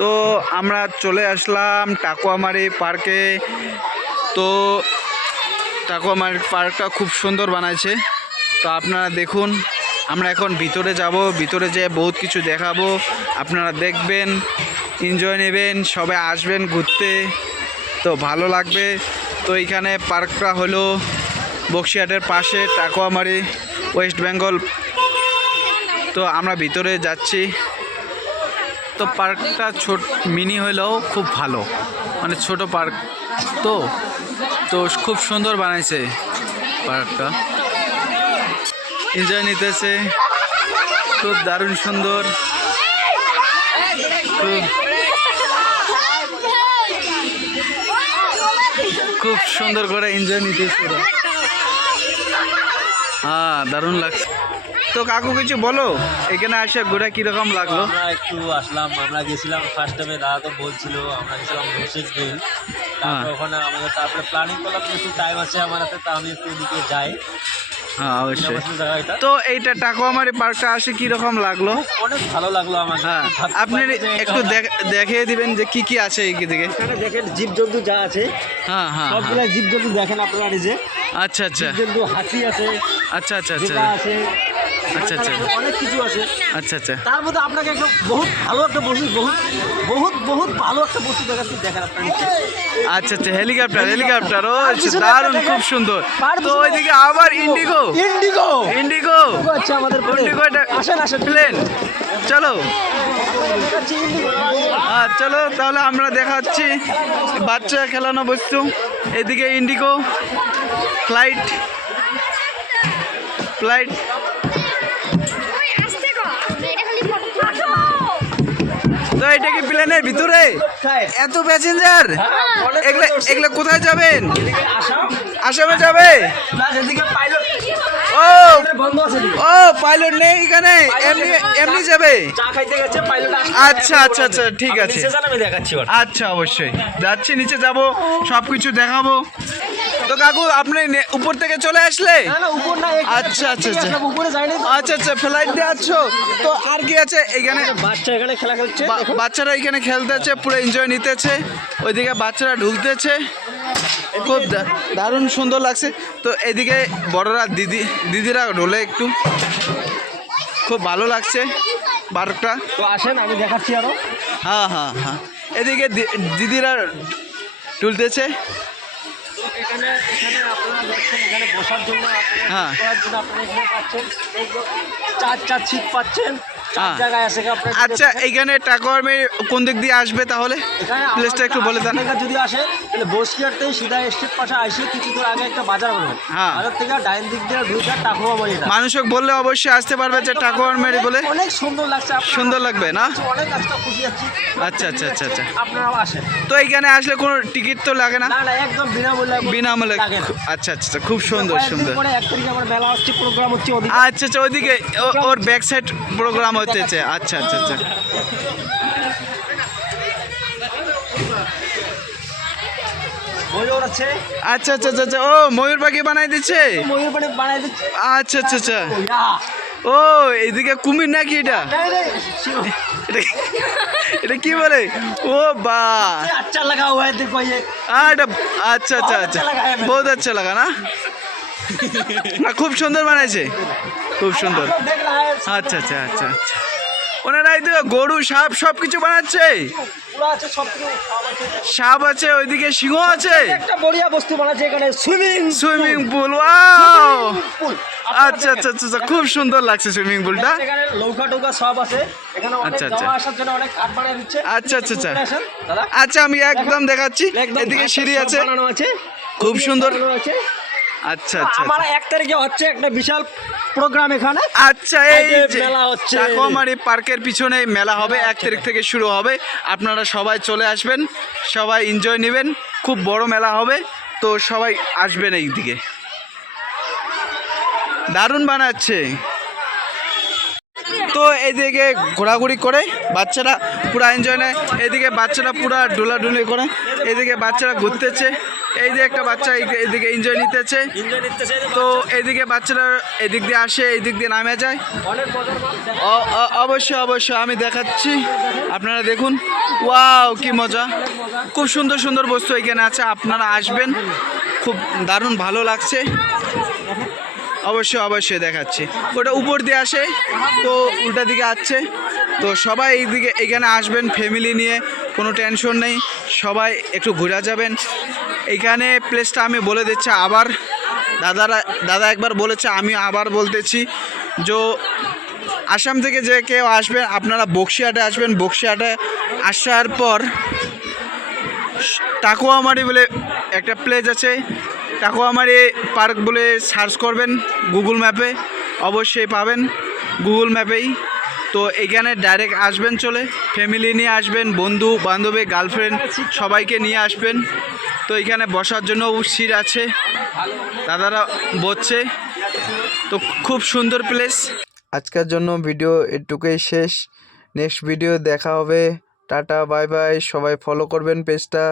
তো আমরা চলে আসলাম টাকুয়ামারি পার্কে। তো টাকুয়ামারি পার্কটা খুব সুন্দর বানাইছে। তো আপনারা দেখুন, আমরা এখন ভিতরে যাব, ভিতরে যেয়ে বহুত কিছু দেখাবো, আপনারা দেখবেন, এনজয় নেবেন, সবাই আসবেন ঘুরতে, তো ভালো লাগবে। তো এইখানে পার্কটা হলো বক্সিহাটের পাশে, টাকুয়ামারি, ওয়েস্ট বেঙ্গল। তো আমরা ভিতরে যাচ্ছি। তো পার্কটা মিনি হলেও খুব ভালো, মানে ছোট পার্ক। তো তো খুব সুন্দর বানাইছে পার্কটা, এনজয় নিতেছে, খুব দারুণ সুন্দর, খুব সুন্দর করে এনজয় নিতেছে। হ্যাঁ, দারুণ লাগছে। তো কাকু কিছু বলো, এখানে আসে ঘোরা কিরকম লাগলো? আমরা একটু আসলাম, আমরা গেছিলাম ফার্স্ট টাইমে, দাদা তো বলছিল আমরা গেছিলাম রোসেস বিল। তারপরে ওখানে আমাদের তারপরে প্ল্যানিং করলাম একটু টাইম আছে আমার হাতে, তা আমি একটু এদিকে যাই। হ্যাঁ, অবশ্যই। তো এইটা টাকুয়ামারি পার্কটা আসে কিরকম লাগলো? অনেক ভালো লাগলো আমার। হ্যাঁ, আপনি একটু দেখিয়ে দিবেন যে কি কি আছে এই দিকে। এখানে দেখেন জীবজন্তু যা আছে, হ্যাঁ হ্যাঁ, সবগুলো জীবজন্তু দেখেন আপনারা নিজে। আচ্ছা আচ্ছা, জীবজন্তু হাতি আছে, আচ্ছা আচ্ছা আচ্ছা আছে, আচ্ছা আচ্ছা, অনেক কিছু আছে। আচ্ছা আচ্ছা, তার মধ্যে আপনাকে একটা বহুত ভালো একটা বস্তু, বহুত বহুত বহুত ভালো একটা বস্তু দেখাচ্ছি, দেখেন আপনার। আচ্ছা আচ্ছা, হেলিকপ্টার ও দারুণ, খুব সুন্দর। তো ওইদিকে আবার ইন্ডিগো। আচ্ছা, আমাদের আসেন আসেন, প্লেন। চলো চলো, তাহলে আমরা দেখাচ্ছি বাচ্চা খেলানো বস্তু। এদিকে ইন্ডিগো ফ্লাইট। তো এটা কি প্লেনের ভিতরে এত প্যাসেঞ্জার? এগুলো কোথায় যাবেন? আসামে যাবে? ও ও, পাইলট নেই এখানে, এমনি যাবে? আচ্ছা আচ্ছা আচ্ছা, ঠিক আছে। আচ্ছা, অবশ্যই যাচ্ছি, নিচে যাব, সব কিছু দেখাবো। তো কাকু আপনি উপর থেকে চলে আসলে? আচ্ছা আচ্ছা আচ্ছা আচ্ছা আচ্ছা, ফ্লাইট দিয়ে আসছো। তো আর কি আছে এখানে? বাচ্চারা এখানে খেলতেছে, পুরো এনজয় নিতেছে। ওইদিকে বাচ্চারা ঢুলতেছে, খুব দারুণ সুন্দর লাগছে। তো এদিকে বড়রা দিদিরা ঢোলে একটু, খুব ভালো লাগছে পার্কটা। তো আসেন, আমি দেখাচ্ছি আরো। হ্যাঁ হ্যাঁ হ্যাঁ, এদিকে দিদিরা ঢুলতেছে। এখানে আপনারা দেখছেন, এখানে বসার জন্য, হ্যাঁ, আপনারা এখানে পাচ্ছেন চার সিট পাচ্ছেন। আচ্ছা, এইখানে টাকুয়ামারি কোন দিক দিয়ে আসবে তাহলে? প্লেসটা একটু বলে দেন। যদি আসে তাহলে বসিরহাট থেকে সিধা স্ট্রিট পাশে আসে কিছু দূর আগে একটা বাজার হবে, বাজার থেকে ডাইন দিক দিয়ে ঢুকে টাকুয়ামারি। মানুষকে বললে অবশ্যই আসতে পারবে যে টাকুয়ামারি বলে। অনেক সুন্দর লাগছে, সুন্দর লাগবে না? অনেক আজকে খুশি আছি। আচ্ছা আচ্ছা আচ্ছা আচ্ছা, আপনারাও আসেন। তো এইখানে আসলে কোনো টিকিট তো লাগে না? না, একদম বিনামূল্যে। আচ্ছা আচ্ছা, খুব সুন্দর সুন্দর। 1 তারিখে আমার মেলা হচ্ছে, প্রোগ্রাম হচ্ছে ওদিকে। আচ্ছা আচ্ছা, ওইদিকে ওর ব্যাক সাইড প্রোগ্রাম হতেছে। আচ্ছা আচ্ছা আচ্ছা, ময়ূর আছে। আচ্ছা আচ্ছা আচ্ছা, ও ময়ূর পাখি বানাই দিচ্ছে। ময়ূর পাখি বানাই দিচ্ছে। আচ্ছা আচ্ছা আচ্ছা, ও এদিকে কুমির নাকি এটা? এটা কি বলে? ও বা, আচ্ছা লাগা হুয়া है देखो ये। এটা আচ্ছা আচ্ছা আচ্ছা, বহুত আচ্ছা লাগা না? খুব সুন্দর বানাইছে, খুব সুন্দর। আচ্ছা আচ্ছা আচ্ছা আচ্ছা, ওনারা এই গরু, সাপ সব কিছু বানাচ্ছে। সাপ আছে, ওইদিকে সিংহ আছে। একটা বড়িয়া বস্তু বানাচ্ছে এখানে, সুইমিং পুল। ওয়াও, আচ্ছা আচ্ছা আচ্ছা, খুব সুন্দর লাগছে সুইমিং পুলটা। এখানে নৌকা টৌকা সব আছে, এখানে অনেক যাওয়া আসার জন্য অনেক কাঠ বানিয়ে দিচ্ছে। আচ্ছা আচ্ছা আচ্ছা আচ্ছা, আমি একদম দেখাচ্ছি। এদিকে সিঁড়ি আছে, খুব সুন্দর। আচ্ছা আচ্ছা, আমার 1 তারিখে হচ্ছে একটা বিশাল প্রোগ্রাম এখানে। আচ্ছা, এই মেলা হচ্ছে টাকুয়ামারি পার্কের পিছনে মেলা হবে, 1 তারিখ থেকে শুরু হবে। আপনারা সবাই চলে আসবেন, সবাই এনজয় নেবেন, খুব বড় মেলা হবে। তো সবাই আসবেন, এই দিকে দারুণ বানাচ্ছে। তো এইদিকে ঘোরাঘুরি করে বাচ্চারা পুরা এনজয় নেয়, এদিকে বাচ্চারা পুরা ডোলাডুলি করে, এদিকে বাচ্চারা ঘুরতেছে, এই যে একটা বাচ্চা এদিকে এনজয় নিতেছে, এনজয় নিতেছে তো এইদিকে বাচ্চারা এদিক দিয়ে আসে, এই দিক দিয়ে নামে যায়। অনেক মজার মাছ। অবশ্যই অবশ্যই আমি দেখাচ্ছি, আপনারা দেখুন। ওয়াও কি মজা, খুব সুন্দর সুন্দর বস্তু এখানে আছে, আপনারা আসবেন, খুব দারুণ ভালো লাগছে। অবশ্যই অবশ্যই দেখাচ্ছি, ওটা উপর দিয়ে আসে তো উল্টা দিকে আসছে, তো সবাই এইদিকে এখানে আসবেন ফ্যামিলি নিয়ে, কোনো টেনশন নেই, সবাই একটু ঘুরে যাবেন। এইখানে প্লেসটা আমি বলে দিচ্ছি আবার, দাদা একবার বলেছে, আমি আবার বলতেছি, যে আসাম থেকে যে কেউ আসবেন আপনারা বক্সিহাটে আসবেন, বক্সিহাটে আসার পর টাকুয়ামারি বলে একটা প্লেস আছে, টাকুয়ামারি পার্ক বলে সার্চ করবেন গুগল ম্যাপে, অবশ্যই পাবেন গুগল ম্যাপেই। তো এখানে ডাইরেক্ট আসবেন, চলে ফ্যামিলি নিয়ে আসবেন, বন্ধু বান্ধবী গার্লফ্রেন্ড সবাইকে নিয়ে আসবেন। তো এখানে বসার জন্য সিট আছে, দাদারা বসছে, তো খুব সুন্দর প্লেস। আজকের জন্য ভিডিও এটুকুই শেষ, নেক্সট ভিডিও দেখা হবে, টাটা বাই বাই, সবাই ফলো করবেন পেজটা।